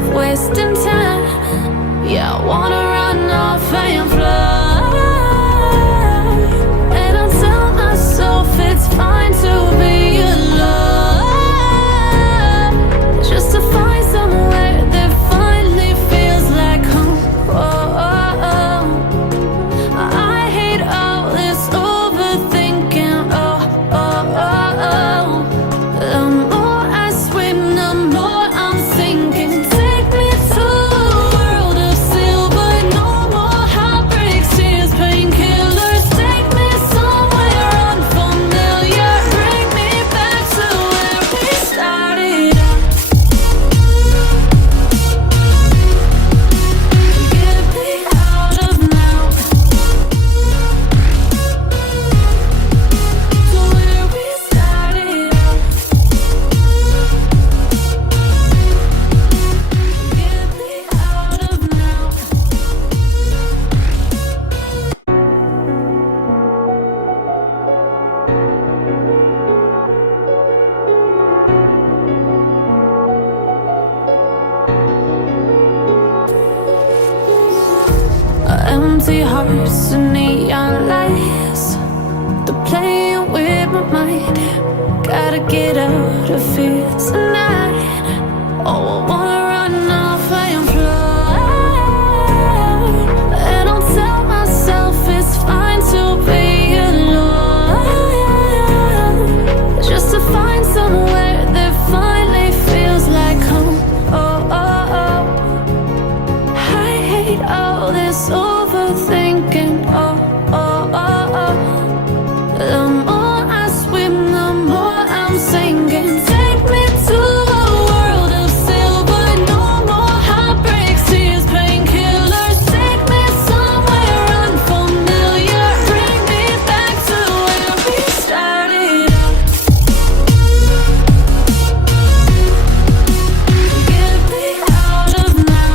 stop wasting time. Yeah, I wanna run off and fly. And I'll tell myself it's fine to be alone, just to find somewhere that finally feels like home. I hate all this overthinking. The more I swim, the more I'm sinking. Take me to a world of silver, no more heartbreaks, tears, painkillers. Take me somewhere unfamiliar, bring me back to where we started out. Get me out of now, to where we started out. Get me out of now. Empty hearts and neon lights, they're playing with my mind. Gotta get out of here tonight. Oh, I wanna run off and fly. And I'll tell myself it's fine to be alone, just to find somewhere that finally feels like home. I hate all this overthinking. The more I swim, the more I'm sinking. Take me to a world of silver, no more heartbreaks, tears, painkillers. Take me somewhere unfamiliar, bring me back to where we started out. Get me out of now,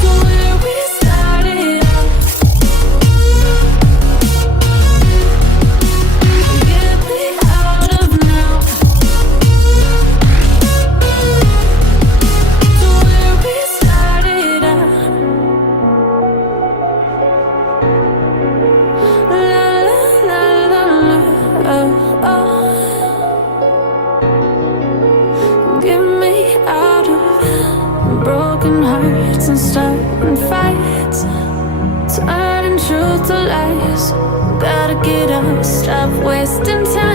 to where we started out. Get me out of now, to where we started out. La la la la, oh. Get me out of broken hearts and starting fights, turning truth to lies. Gotta get up, stop wasting time.